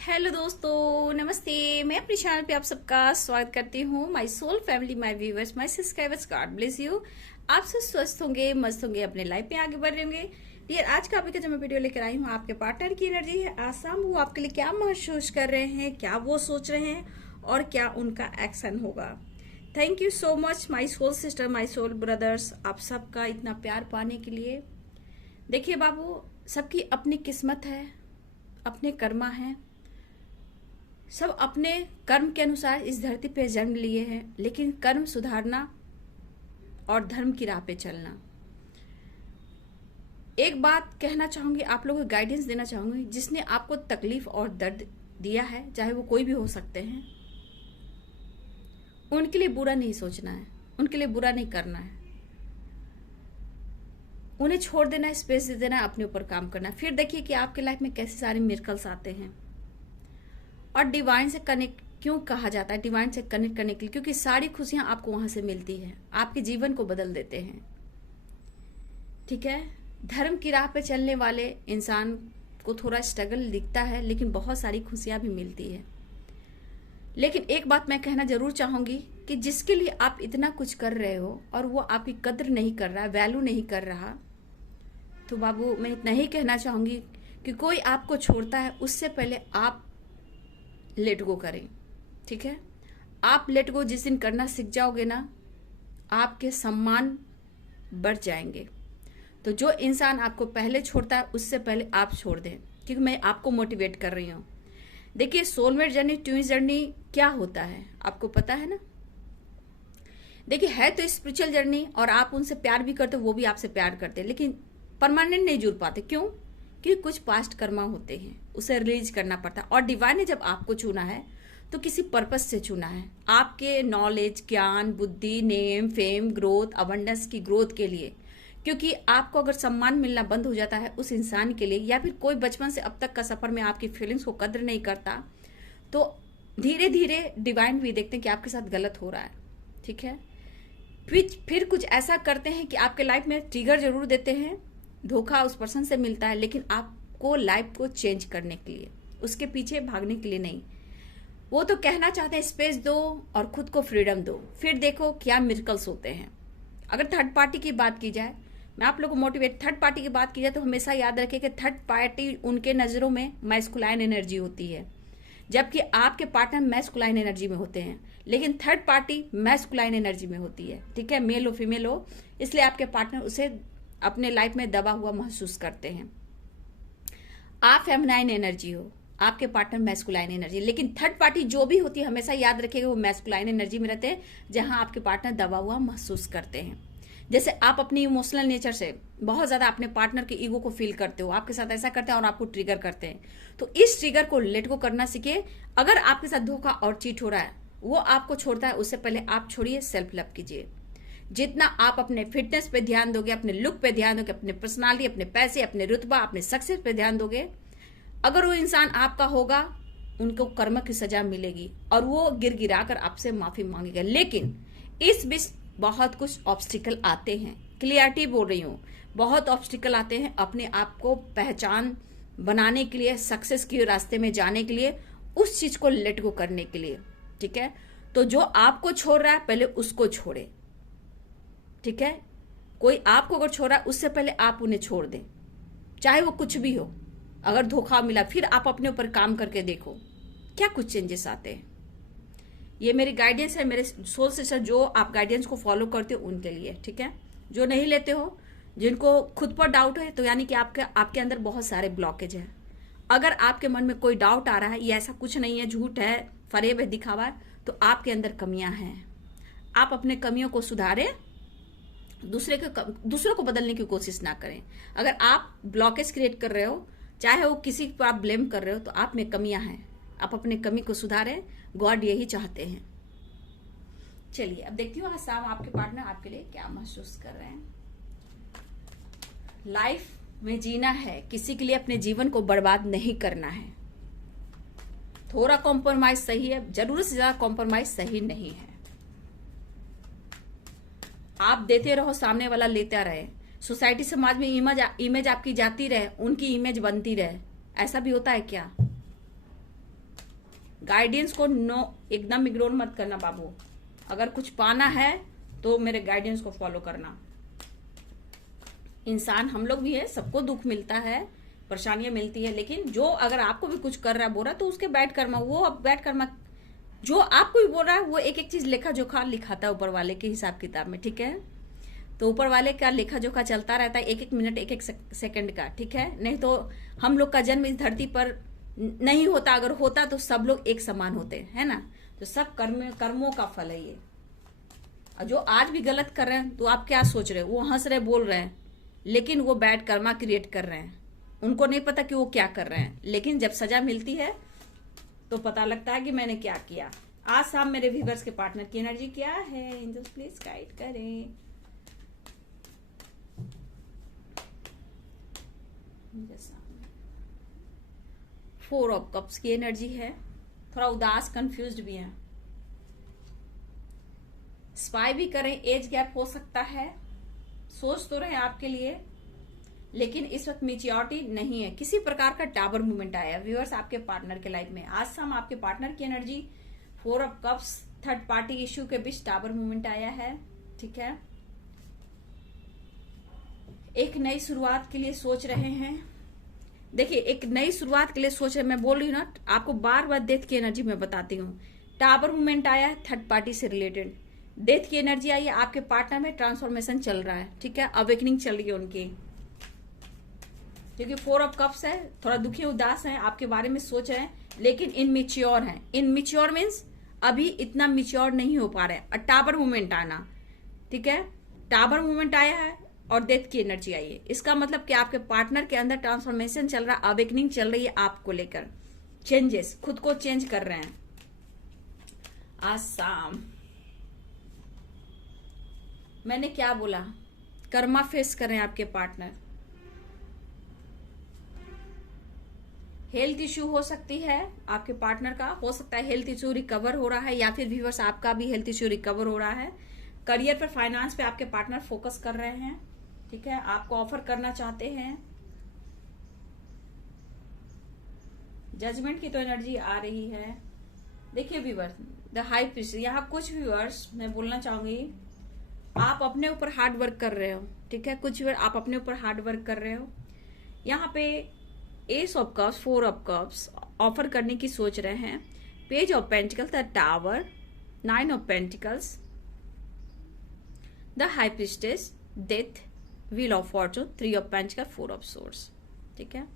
Hello दोस्तों, नमस्ते। मैं अपने चैनल पे आप सबका स्वागत करती हूँ। My soul family, my viewers, my subscribers, God bless you. आप सब स्वस्थ होंगे, मस्त होंगे, अपने लाइफ में आगे बढ़ रहे होंगे। डियर, आज का आपके जो मैं वीडियो लेकर आई हूँ, आपके पार्टनर की एनर्जी है आसाम। वो आपके लिए क्या महसूस कर रहे हैं, क्या वो सोच रहे हैं और क्या उनका एक्शन होगा। Thank you so much my soul sister, my soul brothers, आप सबका इतना प्यार पाने के लिए। देखिए बाबू, सबकी अपनी किस्मत है, अपने कर्मा है। सब अपने कर्म के अनुसार इस धरती पे जन्म लिए हैं, लेकिन कर्म सुधारना और धर्म की राह पे चलना। एक बात कहना चाहूंगी, आप लोगों को गाइडेंस देना चाहूंगी। जिसने आपको तकलीफ और दर्द दिया है, चाहे वो कोई भी हो सकते हैं, उनके लिए बुरा नहीं सोचना है, उनके लिए बुरा नहीं करना है। उन्हें छोड़ देना, स्पेस दे देना, अपने ऊपर काम करना। फिर देखिए कि आपके लाइफ में कैसे सारे मिरेकल्स आते हैं। और डिवाइन से कनेक्ट क्यों कहा जाता है? डिवाइन से कनेक्ट करने के लिए, क्योंकि सारी खुशियां आपको वहां से मिलती है, आपके जीवन को बदल देते हैं। ठीक है। धर्म की राह पे चलने वाले इंसान को थोड़ा स्ट्रगल दिखता है, लेकिन बहुत सारी खुशियां भी मिलती है। लेकिन एक बात मैं कहना जरूर चाहूंगी कि जिसके लिए आप इतना कुछ कर रहे हो और वो आपकी कद्र नहीं कर रहा, वैल्यू नहीं कर रहा, तो बाबू मैं इतना ही कहना चाहूंगी कि कोई आपको छोड़ता है, उससे पहले आप लेट गो करें। ठीक है। आप लेट गो जिस दिन करना सीख जाओगे ना, आपके सम्मान बढ़ जाएंगे। तो जो इंसान आपको पहले छोड़ता है, उससे पहले आप छोड़ दें, क्योंकि मैं आपको मोटिवेट कर रही हूँ। देखिए, सोलमेट जर्नी, ट्विंस जर्नी क्या होता है आपको पता है ना। देखिए, है तो स्पिरिचुअल जर्नी, और आप उनसे प्यार भी करते हो, वो भी आपसे प्यार करते हैं, लेकिन परमानेंट नहीं जुड़ पाते। क्यों? क्योंकि कुछ पास्ट कर्मा होते हैं, उसे रिलीज करना पड़ता है। और डिवाइन ने जब आपको चुना है तो किसी पर्पस से चुना है, आपके नॉलेज, ज्ञान, बुद्धि, नेम, फेम, ग्रोथ, अबंडेंस की ग्रोथ के लिए। क्योंकि आपको अगर सम्मान मिलना बंद हो जाता है उस इंसान के लिए, या फिर कोई बचपन से अब तक का सफर में आपकी फीलिंग्स को कदर नहीं करता, तो धीरे धीरे डिवाइन भी देखते हैं कि आपके साथ गलत हो रहा है। ठीक है। फिर कुछ ऐसा करते हैं कि आपके लाइफ में ट्रिगर जरूर देते हैं, धोखा उस पर्सन से मिलता है, लेकिन आपको लाइफ को चेंज करने के लिए, उसके पीछे भागने के लिए नहीं। वो तो कहना चाहते हैं स्पेस दो और खुद को फ्रीडम दो। फिर देखो क्या मिरेकल्स होते हैं। अगर थर्ड पार्टी की बात की जाए, मैं आप लोगों को मोटिवेट, थर्ड पार्टी की बात की जाए तो हमेशा याद रखें कि थर्ड पार्टी उनके नजरों में मैस्कुलाइन एनर्जी होती है, जबकि आपके पार्टनर मैस्कुलाइन एनर्जी में होते हैं। लेकिन थर्ड पार्टी मैस्कुलाइन एनर्जी में होती है। ठीक है। मेल हो फीमेल हो, इसलिए आपके पार्टनर उसे अपने लाइफ में दबा हुआ महसूस करते हैं। आप फेमिनाइन एनर्जी हो, आपके पार्टनर मैस्कुलाइन एनर्जी। लेकिन थर्ड पार्टी जो भी होती है, हमेशा याद रखिएगा वो मैस्कुलाइन एनर्जी में रहते हैं, जहां आपके पार्टनर दबा हुआ महसूस करते हैं। जैसे आप अपनी इमोशनल नेचर से बहुत ज्यादा अपने पार्टनर के ईगो को फील करते हो, आपके साथ ऐसा करते हैं और आपको ट्रिगर करते हैं, तो इस ट्रिगर को लेट को करना सीखिए। अगर आपके साथ धोखा और चीट हो रहा है, वो आपको छोड़ता है, उससे पहले आप छोड़िए, सेल्फ लव कीजिए। जितना आप अपने फिटनेस पे ध्यान दोगे, अपने लुक पे ध्यान दोगे, अपने पर्सनालिटी, अपने पैसे, अपने रुतबा, अपने सक्सेस पे ध्यान दोगे, अगर वो इंसान आपका होगा, उनको कर्म की सजा मिलेगी और वो गिरा कर आपसे माफी मांगेगा। लेकिन इस बीच बहुत कुछ ऑब्स्टिकल आते हैं, क्लियरिटी बोल रही हूँ, बहुत ऑब्स्टिकल आते हैं अपने आप को पहचान बनाने के लिए, सक्सेस के रास्ते में जाने के लिए, उस चीज को लेट गो करने के लिए। ठीक है। तो जो आपको छोड़ रहा है, पहले उसको छोड़े। ठीक है। कोई आपको अगर छोड़ रहा है, उससे पहले आप उन्हें छोड़ दें, चाहे वो कुछ भी हो। अगर धोखा मिला, फिर आप अपने ऊपर काम करके देखो क्या कुछ चेंजेस आते हैं। ये मेरी गाइडेंस है, मेरे सोल सिस्टर, जो आप गाइडेंस को फॉलो करते हो उनके लिए। ठीक है। जो नहीं लेते हो, जिनको खुद पर डाउट है, तो यानी कि आपके अंदर बहुत सारे ब्लॉकेज है। अगर आपके मन में कोई डाउट आ रहा है, ये ऐसा कुछ नहीं है, झूठ है, फरेब है, दिखावा है, तो आपके अंदर कमियां हैं। आप अपने कमियों को सुधारें, दूसरों को बदलने की कोशिश ना करें। अगर आप ब्लॉकेज क्रिएट कर रहे हो, चाहे वो किसी पर आप ब्लेम कर रहे हो, तो आप में कमियां हैं, आप अपने कमी को सुधारें। गॉड यही चाहते हैं। चलिए अब देखती हूँ आज शाम आपके पार्टनर आपके लिए क्या महसूस कर रहे हैं। लाइफ में जीना है, किसी के लिए अपने जीवन को बर्बाद नहीं करना है। थोड़ा कॉम्प्रोमाइज सही है, जरूरत से ज्यादा कॉम्प्रोमाइज सही नहीं है। आप देते रहो, सामने वाला लेता रहे। सोसाइटी समाज में इमेज आपकी जाती रहे, उनकी इमेज बनती रहे। ऐसा भी होता है क्या? गाइडेंस को नो एकदम इग्नोर मत करना बाबू। अगर कुछ पाना है तो मेरे गाइडेंस को फॉलो करना। इंसान हम लोग भी है, सबको दुख मिलता है, परेशानियां मिलती है, लेकिन जो अगर आपको भी कुछ कर रहा है बोल रहा है तो उसके बैड कर्मा, वो अब बैड कर्मा जो आपको भी बोल रहा है वो एक एक चीज लेखा जोखा लिखाता है ऊपर वाले के हिसाब किताब में, ठीक है। तो ऊपर वाले का लेखा जोखा चलता रहता है, एक एक मिनट एक एक सेकंड का, ठीक है। नहीं तो हम लोग का जन्म इस धरती पर नहीं होता, अगर होता तो सब लोग एक समान होते है ना। तो सब कर्मों का फल है ये। और जो आज भी गलत कर रहे हैं तो आप क्या सोच रहे हो, वो हंस रहे बोल रहे हैं, लेकिन वो बैड कर्मा क्रिएट कर रहे हैं। उनको नहीं पता कि वो क्या कर रहे हैं, लेकिन जब सजा मिलती है तो पता लगता है कि मैंने क्या किया। आज शाम मेरे व्यूअर्स के पार्टनर की एनर्जी क्या है, एंजल्स प्लीज गाइड करें। फोर ऑफ कप्स की एनर्जी है, थोड़ा उदास कंफ्यूज्ड भी है, स्पाई भी करें, एज गैप हो सकता है, सोच तो रहे आपके लिए, लेकिन इस वक्त मैच्योरिटी नहीं है। किसी प्रकार का टावर मूवमेंट आया व्यूअर्स आपके पार्टनर के लाइफ में। आज शाम आपके पार्टनर की energy four of cups, third party issue के बीच टावर मूवमेंट आया है, ठीक है। एक नई शुरुआत के लिए सोच रहे हैं। देखिए एक नई शुरुआत के लिए सोच रहे, मैं बोल रही हूँ ना आपको बार बार डेथ की एनर्जी में बताती हूँ। टावर मूवमेंट आया है थर्ड पार्टी से रिलेटेड, डेथ की एनर्जी आई है, आपके पार्टनर में ट्रांसफॉर्मेशन चल रहा है, ठीक है, अवेकनिंग चल रही है उनकी, क्योंकि फोर ऑफ कप्स है, थोड़ा दुखी उदास है, आपके बारे में सोच रहे हैं, लेकिन इनमेच्योर है। इनमेच्योर मीन्स अभी इतना मेच्योर नहीं हो पा रहे हैं। और टावर मूवमेंट आना, ठीक है, टावर मूवमेंट आया है और डेथ की एनर्जी आई है। इसका मतलब कि आपके पार्टनर के अंदर ट्रांसफॉर्मेशन चल रहा है, अवेकनिंग चल रही है आपको लेकर, चेंजेस, खुद को चेंज कर रहे हैं। आज शाम मैंने क्या बोला, कर्मा फेस कर रहे हैं आपके पार्टनर। हेल्थ इश्यू हो सकती है आपके पार्टनर का, हो सकता है हेल्थ इश्यू रिकवर हो रहा है, या फिर व्यूअर्स आपका भी हेल्थ इश्यू रिकवर हो रहा है। करियर पर, फाइनेंस पे आपके पार्टनर फोकस कर रहे हैं, ठीक है, आपको ऑफर करना चाहते हैं। जजमेंट की तो एनर्जी आ रही है। देखिए व्यूअर्स, द हाई प्रीस्ट, यहाँ कुछ व्यूअर्स मैं बोलना चाहूंगी, आप अपने ऊपर हार्ड वर्क कर रहे हो, ठीक है, कुछ व्यूअर्स आप अपने ऊपर हार्ड वर्क कर रहे हो। यहाँ पे S of cups, four of cups offer करने की सोच रहे हैं, page of pentacles, the tower, nine of pentacles, the high priestess, death, wheel of Fortune, three of pentacle, four of source, ठीक है।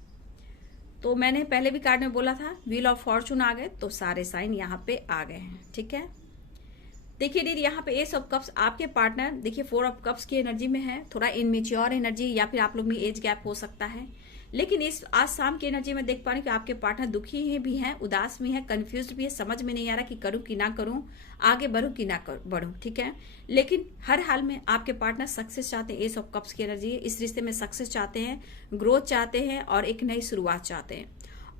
तो मैंने पहले भी कार्ड में बोला था व्हील ऑफ फॉर्चून आ गए तो सारे साइन यहाँ पे आ गए हैं, ठीक है। देखिए दीदी यहाँ पे एस ऑफ कप्स, आपके पार्टनर देखिए फोर ऑफ कप्स की एनर्जी में है, थोड़ा इनमेच्योर एनर्जी, या फिर आप लोग में एज गैप हो सकता है, लेकिन इस आज शाम की एनर्जी में देख पा रहे कि आपके पार्टनर दुखी भी हैं, उदास भी हैं, कंफ्यूज भी है, समझ में नहीं आ रहा कि करूं कि ना करूं, आगे बढ़ूं कि ना बढ़ूं, ठीक है। लेकिन हर हाल में आपके पार्टनर सक्सेस चाहते हैं, एस ऑफ कप्स की एनर्जी, इस रिश्ते में सक्सेस चाहते हैं, ग्रोथ चाहते हैं और एक नई शुरुआत चाहते हैं।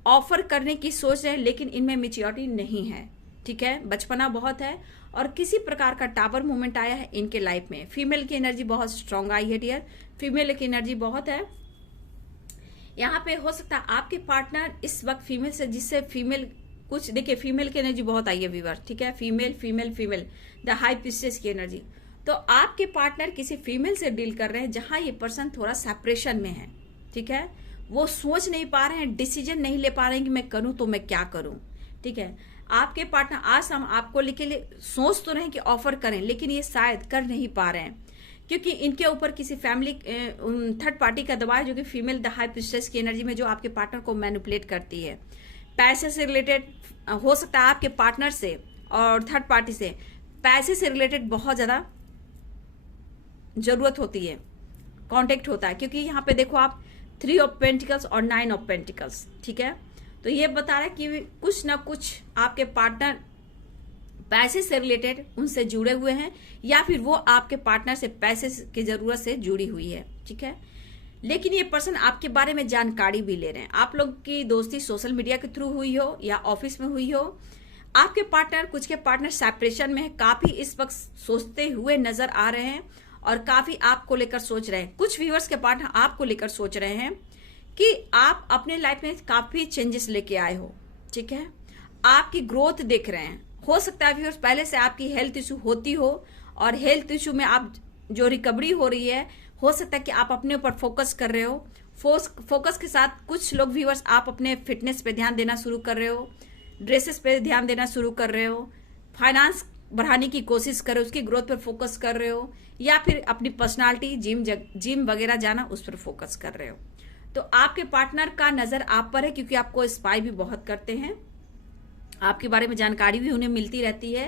ऑफर करने की सोच रहे हैं, लेकिन इनमें मैच्योरिटी नहीं है, ठीक है, बचपना बहुत है और किसी प्रकार का टावर मूवमेंट आया है इनके लाइफ में। फीमेल की एनर्जी बहुत स्ट्रांग आई है डियर, फीमेल की एनर्जी बहुत है। यहाँ पे हो सकता है आपके पार्टनर इस वक्त फीमेल से, जिससे फीमेल कुछ, देखिए फीमेल की एनर्जी बहुत आई है व्यूअर, ठीक है, female female female, the high priestess की एनर्जी। तो आपके पार्टनर किसी फीमेल से डील कर रहे हैं जहां ये पर्सन थोड़ा सेपरेशन में है, ठीक है, वो सोच नहीं पा रहे हैं, डिसीजन नहीं ले पा रहे हैं कि मैं करूं तो मैं क्या करूं, ठीक है। आपके पार्टनर आज हम आपको लेके सोच तो रहे कि ऑफर करें, लेकिन ये शायद कर नहीं पा रहे हैं, क्योंकि इनके ऊपर किसी फैमिली थर्ड पार्टी का दबाव है, जो कि फीमेल द हाई प्रीस्टेस की एनर्जी में जो आपके पार्टनर को मैनिपुलेट करती है। पैसे से रिलेटेड हो सकता है आपके पार्टनर से और थर्ड पार्टी से पैसे से रिलेटेड बहुत ज्यादा जरूरत होती है, कांटेक्ट होता है, क्योंकि यहाँ पे देखो आप थ्री ऑफ पेंटिकल्स और नाइन ऑफ पेंटिकल्स, ठीक है। तो ये बता रहा है कि कुछ ना कुछ आपके पार्टनर पैसे से रिलेटेड उनसे जुड़े हुए हैं, या फिर वो आपके पार्टनर से पैसे की जरूरत से जुड़ी हुई है, ठीक है। लेकिन ये पर्सन आपके बारे में जानकारी भी ले रहे हैं। आप लोग की दोस्ती सोशल मीडिया के थ्रू हुई हो या ऑफिस में हुई हो, आपके पार्टनर, कुछ के पार्टनर सेपरेशन में है, काफी इस वक्त सोचते हुए नजर आ रहे हैं और काफी आपको लेकर सोच रहे हैं। कुछ व्यूअर्स के पार्टनर आपको लेकर सोच रहे हैं कि आप अपने लाइफ में काफी चेंजेस लेके आए हो, ठीक है, आपकी ग्रोथ देख रहे हैं। हो सकता है व्यूअर्स पहले से आपकी हेल्थ इशू होती हो और हेल्थ इशू में आप जो रिकवरी हो रही है, हो सकता है कि आप अपने ऊपर फोकस कर रहे हो। फोकस के साथ कुछ लोग व्यूअर्स आप अपने फिटनेस पे ध्यान देना शुरू कर रहे हो, ड्रेसेस पे ध्यान देना शुरू कर रहे हो, फाइनेंस बढ़ाने की कोशिश कर रहे हो, उसकी ग्रोथ पर फोकस कर रहे हो, या फिर अपनी पर्सनालिटी जिम वगैरह जाना उस पर फोकस कर रहे हो। तो आपके पार्टनर का नजर आप पर है, क्योंकि आपको स्पाई भी बहुत करते हैं, आपके बारे में जानकारी भी उन्हें मिलती रहती है।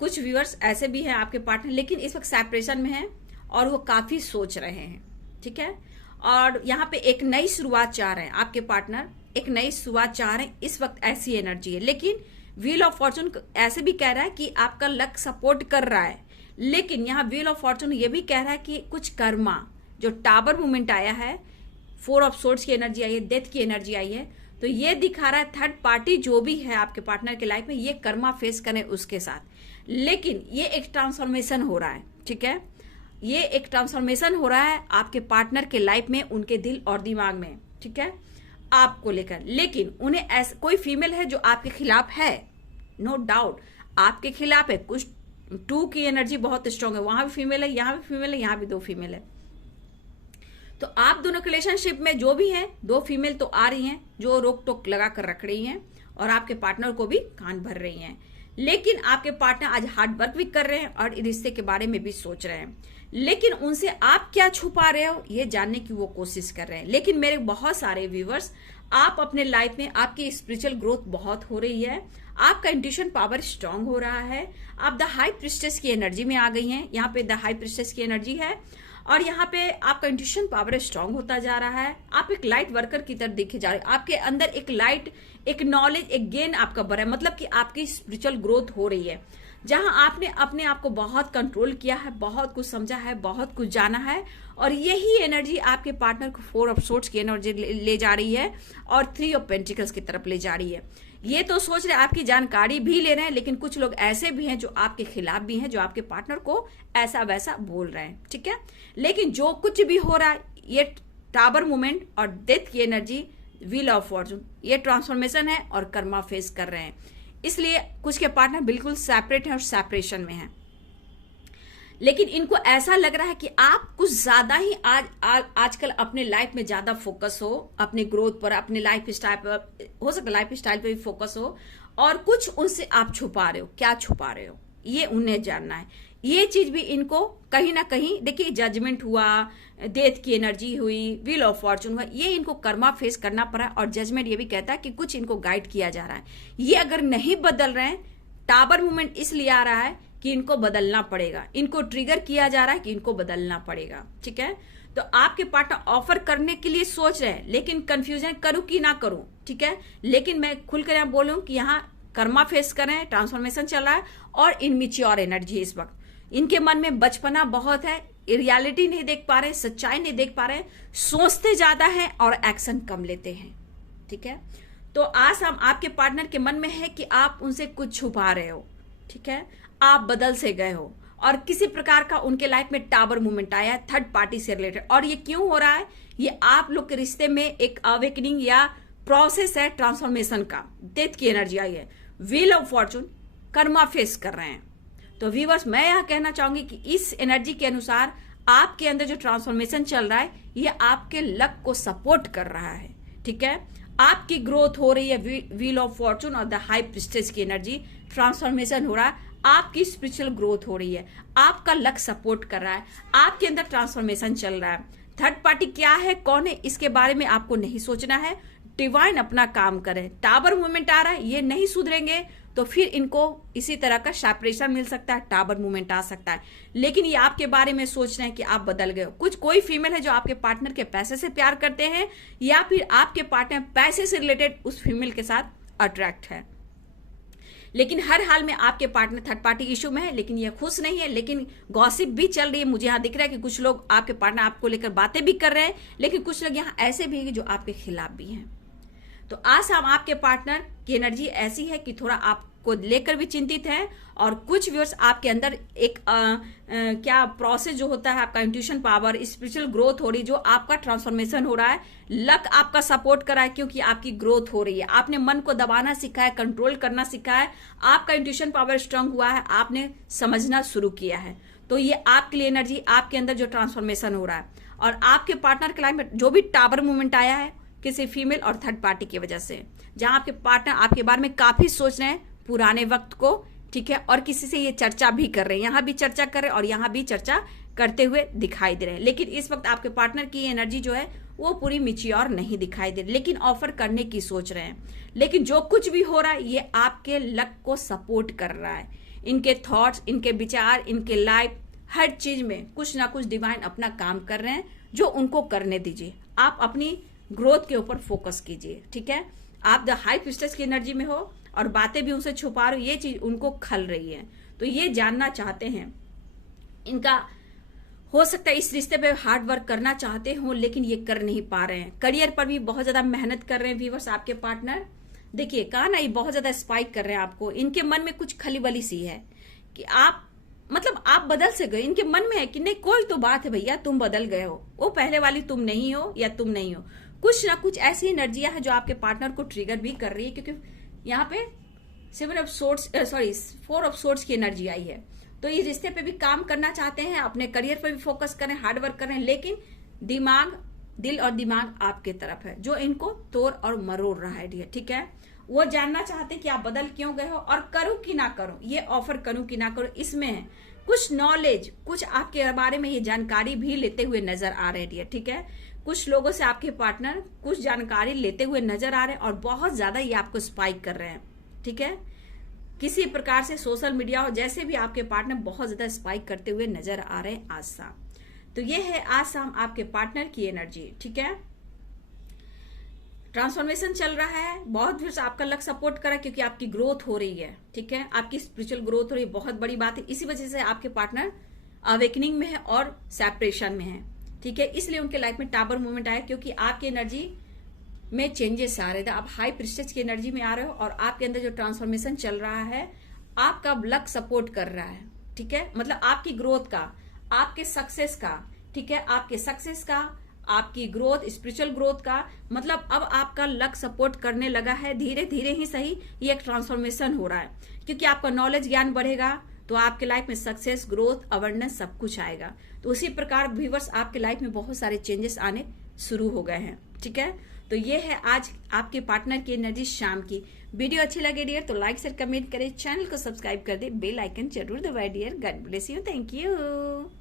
कुछ व्यूअर्स ऐसे भी हैं आपके पार्टनर, लेकिन इस वक्त सेपरेशन में हैं और वो काफी सोच रहे हैं, ठीक है। और यहाँ पे एक नई शुरुआत चाह रहे हैं आपके पार्टनर, एक नई शुरुआत चाह रहे हैं। इस वक्त ऐसी एनर्जी है, लेकिन व्हील ऑफ फॉर्चून ऐसे भी कह रहा है कि आपका लक सपोर्ट कर रहा है, लेकिन यहाँ व्हील ऑफ फॉर्चून ये भी कह रहा है कि कुछ कर्मा, जो टावर मूवमेंट आया है, 4 ऑफ सोर्ड्स की एनर्जी आई है, डेथ की एनर्जी आई है, तो ये दिखा रहा है थर्ड पार्टी जो भी है आपके पार्टनर के लाइफ में, ये कर्मा फेस करें उसके साथ। लेकिन ये एक ट्रांसफॉर्मेशन हो रहा है, ठीक है, ये एक ट्रांसफॉर्मेशन हो रहा है आपके पार्टनर के लाइफ में, उनके दिल और दिमाग में, ठीक है, आपको लेकर। लेकिन उन्हें ऐसा कोई फीमेल है जो आपके खिलाफ है, नो डाउट आपके खिलाफ है। कुछ 2 की एनर्जी बहुत स्ट्रांग है, वहां भी फीमेल है, यहां भी फीमेल है, यहां भी 2 फीमेल है। तो आप दोनों के रिलेशनशिप में जो भी हैं, 2 फीमेल तो आ रही हैं जो रोक टोक लगा कर रख रही हैं और आपके पार्टनर को भी कान भर रही हैं। लेकिन आपके पार्टनर आज हार्ड वर्क भी कर रहे हैं और रिश्ते के बारे में भी सोच रहे हैं, लेकिन उनसे आप क्या छुपा रहे हो ये जानने की वो कोशिश कर रहे हैं। लेकिन मेरे बहुत सारे व्यूवर्स, आप अपने लाइफ में आपकी स्पिरिचुअल ग्रोथ बहुत हो रही है, आपका इंट्यूशन पावर स्ट्रांग हो रहा है, आप द हाई प्रिस्टेस की एनर्जी में आ गई हैं। यहाँ पे द हाई प्रिस्टेस की एनर्जी है और यहाँ पे आपका इंट्यूशन पावर स्ट्रांग होता जा रहा है। आप एक लाइट वर्कर की तरह दिखे जा रहे हैं, आपके अंदर एक लाइट, एक नॉलेज, एक गेन आपका बढ़ा है, मतलब कि आपकी स्पिरिचुअल ग्रोथ हो रही है। जहां आपने अपने आप को बहुत कंट्रोल किया है, बहुत कुछ समझा है, बहुत कुछ जाना है, और यही एनर्जी आपके पार्टनर को 4 ऑफ सोर्ड्स की एनर्जी ले जा रही है और 3 ऑफ पेंटिकल्स की तरफ ले जा रही है। ये तो सोच रहे आपकी जानकारी भी ले रहे हैं, लेकिन कुछ लोग ऐसे भी हैं जो आपके खिलाफ भी हैं, जो आपके पार्टनर को ऐसा वैसा बोल रहे हैं, ठीक है। लेकिन जो कुछ भी हो रहा है, ये टावर मूवमेंट और डेथ की एनर्जी, व्हील ऑफ फॉर्चून, ये ट्रांसफॉर्मेशन है और कर्मा फेस कर रहे हैं। इसलिए कुछ के पार्टनर बिल्कुल सेपरेट हैं और सेपरेशन में हैं, लेकिन इनको ऐसा लग रहा है कि आप कुछ ज्यादा ही आजकल अपने लाइफ में ज्यादा फोकस हो, अपने ग्रोथ पर, अपने लाइफ स्टाइल पर, हो सकता है लाइफ स्टाइल पर भी फोकस हो, और कुछ उनसे आप छुपा रहे हो। क्या छुपा रहे हो ये उन्हें जानना है। ये चीज भी इनको कहीं ना कहीं, देखिए जजमेंट हुआ, डेथ की एनर्जी हुई, व्हील ऑफ फॉर्चून हुआ, ये इनको कर्मा फेस करना पड़ा। और जजमेंट ये भी कहता है कि कुछ इनको गाइड किया जा रहा है, ये अगर नहीं बदल रहे हैं, टावर मूवमेंट इसलिए आ रहा है कि इनको बदलना पड़ेगा, इनको ट्रिगर किया जा रहा है कि इनको बदलना पड़ेगा, ठीक है। तो आपके पार्टनर ऑफर करने के लिए सोच रहे हैं, लेकिन कंफ्यूजन करूं कि ना करूं, ठीक है। लेकिन मैं खुलकर यहाँ बोलूं कि यहाँ कर्मा फेस कर रहे हैं, ट्रांसफॉर्मेशन चल रहा है और इनमेच्योर एनर्जी इस वक्त। इनके मन में बचपना बहुत है, रियलिटी नहीं देख पा रहे, सच्चाई नहीं देख पा रहे, सोचते ज्यादा है और एक्शन कम लेते हैं, ठीक है। तो आज हम आपके पार्टनर के मन में है कि आप उनसे कुछ छुपा रहे हो, ठीक है, आप बदल से गए हो और किसी प्रकार का उनके लाइफ में टावर मूवमेंट आया है थर्ड पार्टी से रिलेटेड। और ये क्यों हो रहा है, ये आप लोग के रिश्ते में एक अवेकनिंग या प्रोसेस है ट्रांसफॉर्मेशन का। डेथ की एनर्जी आई है, wheel of Fortune, Karma face कर रहे हैं। तो व्यूअर्स, मैं यहां कहना चाहूंगी कि इस एनर्जी के अनुसार आपके अंदर जो ट्रांसफॉर्मेशन चल रहा है, ये आपके लक को सपोर्ट कर रहा है, ठीक है। आपकी ग्रोथ हो रही है, व्हील ऑफ फॉर्चून और द हाई प्रिस्टेज की एनर्जी, ट्रांसफॉर्मेशन हो रहा है, आपकी स्पिरिचुअल ग्रोथ हो रही है, आपका लक सपोर्ट कर रहा है, आपके अंदर ट्रांसफॉर्मेशन चल रहा है। थर्ड पार्टी क्या है, कौन है, इसके बारे में आपको नहीं सोचना है, डिवाइन अपना काम करे। टावर मूवमेंट आ रहा है, ये नहीं सुधरेंगे तो फिर इनको इसी तरह का सेपरेशन मिल सकता है, टावर मूवमेंट आ सकता है। लेकिन ये आपके बारे में सोच रहे हैं कि आप बदल गए हो। कोई फीमेल है जो आपके पार्टनर के पैसे से प्यार करते हैं, या फिर आपके पार्टनर पैसे से रिलेटेड उस फीमेल के साथ अट्रैक्ट है। लेकिन हर हाल में आपके पार्टनर थर्ड पार्टी इशू में है, लेकिन ये खुश नहीं है। लेकिन गॉसिप भी चल रही है, मुझे यहाँ दिख रहा है कि कुछ लोग आपके पार्टनर आपको लेकर बातें भी कर रहे हैं, लेकिन कुछ लोग यहाँ ऐसे भी हैं जो आपके खिलाफ भी हैं। तो आज हम आपके पार्टनर की एनर्जी ऐसी है कि थोड़ा आपको को लेकर भी चिंतित हैं, और कुछ व्यूअर्स आपके अंदर एक क्या प्रोसेस जो होता है, आपका इंट्यूशन पावर, स्पिरिचुअल ग्रोथ हो रही, जो आपका ट्रांसफॉर्मेशन हो रहा है, लक आपका सपोर्ट कर रहा है क्योंकि आपकी ग्रोथ हो रही है। आपने मन को दबाना सीखा है, कंट्रोल करना सीखा है, आपका इंट्यूशन पावर स्ट्रांग हुआ है, आपने समझना शुरू किया है। तो ये आपके लिए एनर्जी, आपके अंदर जो ट्रांसफॉर्मेशन हो रहा है, और आपके पार्टनर के लाइफ में जो भी टावर मूवमेंट आया है किसी फीमेल और थर्ड पार्टी की वजह से, जहां आपके पार्टनर आपके बारे में काफी सोच रहे हैं पुराने वक्त को, ठीक है, और किसी से ये चर्चा भी कर रहे हैं, यहां भी चर्चा कर रहे हैं और यहां भी चर्चा करते हुए दिखाई दे रहे हैं। लेकिन इस वक्त आपके पार्टनर की एनर्जी जो है वो पूरी मिच्योर नहीं दिखाई दे रही, लेकिन ऑफर करने की सोच रहे हैं। लेकिन जो कुछ भी हो रहा है ये आपके लक को सपोर्ट कर रहा है। इनके थॉट्स, इनके विचार, इनके लाइफ, हर चीज में कुछ ना कुछ डिवाइन अपना काम कर रहे हैं, जो उनको करने दीजिए। आप अपनी ग्रोथ के ऊपर फोकस कीजिए, ठीक है। आप द हाई प्रीस्टेस की एनर्जी में हो और बातें भी उनसे छुपा रहे हो, ये चीज उनको खल रही है, तो ये जानना चाहते हैं। इनका हो सकता है इस रिश्ते पे हार्ड वर्क करना चाहते हो लेकिन ये कर नहीं पा रहे हैं। करियर पर भी बहुत ज्यादा मेहनत कर रहे हैं व्यूअर्स आपके पार्टनर। देखिए कहा ना, ये बहुत ज्यादा स्पाइक कर रहे हैं आपको। इनके मन में कुछ खलीबली सी है कि आप मतलब आप बदल से गए। इनके मन में है कि नहीं, कोई तो बात है भैया, तुम बदल गए हो, वो पहले वाली तुम नहीं हो या तुम नहीं हो। कुछ ना कुछ ऐसी एनर्जियां है जो आपके पार्टनर को ट्रिगर भी कर रही है, क्योंकि यहाँ पे 4 ऑफ सोर्ट्स की एनर्जी आई है। तो इस रिश्ते पे भी काम करना चाहते हैं, अपने करियर पर भी फोकस करें, हार्ड वर्क करें, लेकिन दिल और दिमाग आपके तरफ है, जो इनको तोड़ और मरोड़ रहा है डियर, ठीक है। वो जानना चाहते हैं कि आप बदल क्यों गए हो और करूं कि ना करूं, ये ऑफर करूं कि ना करूं। इसमें है कुछ नॉलेज, कुछ आपके बारे में ये जानकारी भी लेते हुए नजर आ रहे हैं डियर, ठीक है। कुछ लोगों से आपके पार्टनर कुछ जानकारी लेते हुए नजर आ रहे हैं और बहुत ज्यादा ये आपको स्पाइक कर रहे हैं, ठीक है। किसी प्रकार से सोशल मीडिया और जैसे भी आपके पार्टनर बहुत ज्यादा स्पाइक करते हुए नजर आ रहे हैं आज शाम। तो ये है आज शाम आपके पार्टनर की एनर्जी, ठीक है। ट्रांसफॉर्मेशन चल रहा है, बहुत फिर से आपका लक सपोर्ट कर रहा है क्योंकि आपकी ग्रोथ हो रही है, ठीक है। आपकी स्पिरिचुअल ग्रोथ हो रही है, बहुत बड़ी बात है। इसी वजह से आपके पार्टनर अवेकनिंग में है और सेपरेशन में है, ठीक है। इसलिए उनके लाइफ में टावर मूवमेंट आया क्योंकि आपकी एनर्जी में चेंजेस आ रहे थे। आप हाई प्रीस्टेस की एनर्जी में आ रहे हो और आपके अंदर जो ट्रांसफॉर्मेशन चल रहा है आपका लक सपोर्ट कर रहा है, ठीक है। मतलब आपकी ग्रोथ का, आपके सक्सेस का, ठीक है, आपके सक्सेस का, आपकी ग्रोथ, स्पिरिचुअल ग्रोथ का, मतलब अब आपका लक सपोर्ट करने लगा है। धीरे धीरे ही सही ये एक ट्रांसफॉर्मेशन हो रहा है क्योंकि आपका नॉलेज ज्ञान बढ़ेगा तो आपके लाइफ में सक्सेस, ग्रोथ, अवेयरनेस सब कुछ आएगा। तो उसी प्रकार व्यूअर्स आपके लाइफ में बहुत सारे चेंजेस आने शुरू हो गए हैं, ठीक है। तो ये है आज आपके पार्टनर की एनर्जी शाम की। वीडियो अच्छी लगे डियर तो लाइक शेयर कमेंट करें, चैनल को सब्सक्राइब कर दे, बेल आइकन जरूर दबाए dear. God bless you, thank you.